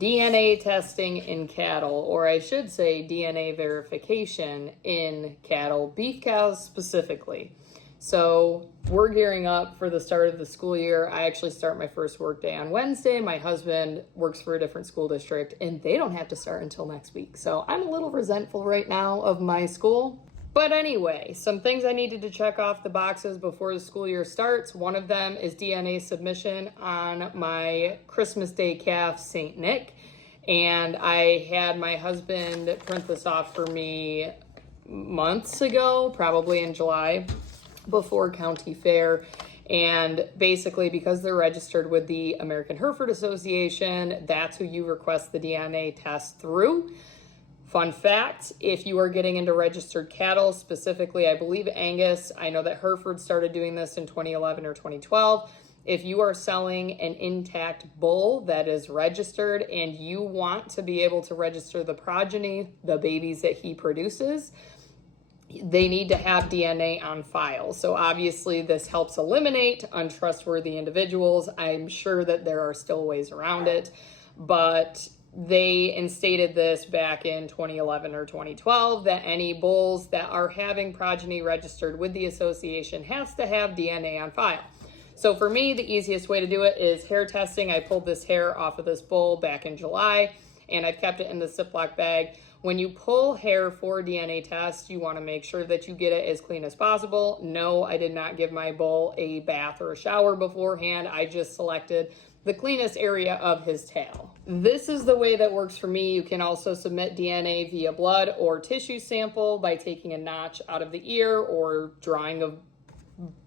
DNA testing in cattle, or I should say DNA verification in cattle, beef cows specifically. So we're gearing up for the start of the school year. I actually start my first work day on Wednesday. My husband works for a different school district and they don't have to start until next week. So I'm a little resentful right now of my school. But anyway, some things I needed to check off the boxes before the school year starts. One of them is DNA submission on my Christmas Day calf, St. Nick. And I had my husband print this off for me months ago, probably in July, before County Fair. And basically, because they're registered with the American Hereford Association, that's who you request the DNA test through. Fun fact, if you are getting into registered cattle, specifically, I believe Angus, I know that Hereford started doing this in 2011 or 2012. If you are selling an intact bull that is registered and you want to be able to register the progeny, the babies that he produces, they need to have DNA on file. So obviously this helps eliminate untrustworthy individuals. I'm sure that there are still ways around it, but they instated this back in 2011 or 2012 that any bulls that are having progeny registered with the association has to have DNA on file. So for me, the easiest way to do it is hair testing. I pulled this hair off of this bull back in July and I've kept it in the Ziploc bag. When you pull hair for DNA tests, you want to make sure that you get it as clean as possible. No, I did not give my bull a bath or a shower beforehand. I just selected the cleanest area of his tail. This is the way that works for me. You can also submit DNA via blood or tissue sample by taking a notch out of the ear or drawing a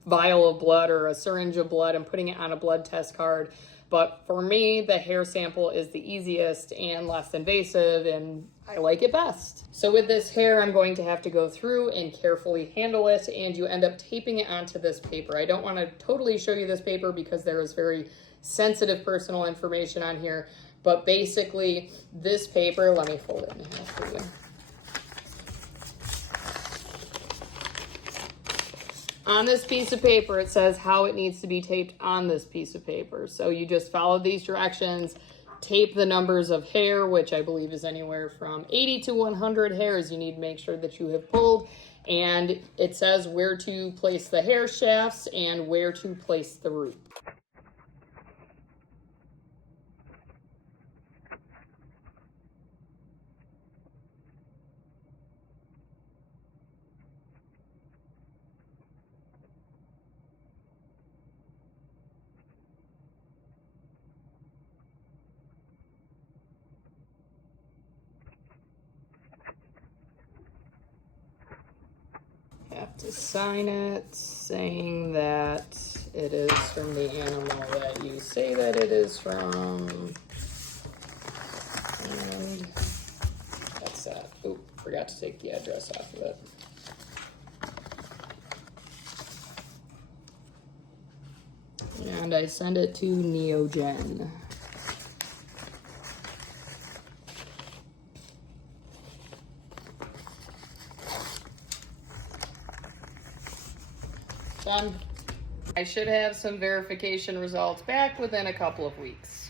vial of blood or a syringe of blood and putting it on a blood test card. But for me, the hair sample is the easiest and less invasive, and I like it best. So with this hair, I'm going to have to go through and carefully handle it, and you end up taping it onto this paper. I don't want to totally show you this paper because there is very sensitive personal information on here, but basically this paper, let me fold it in half for you. On this piece of paper, it says how it needs to be taped on this piece of paper. So you just follow these directions, tape the numbers of hair, which I believe is anywhere from 80 to 100 hairs you need to make sure that you have pulled. And it says where to place the hair shafts and where to place the root. Have to sign it saying that it is from the animal that you say that it is from. And that's that. Oh, forgot to take the address off of it. And I send it to Neogen. Done. I should have some verification results back within a couple of weeks.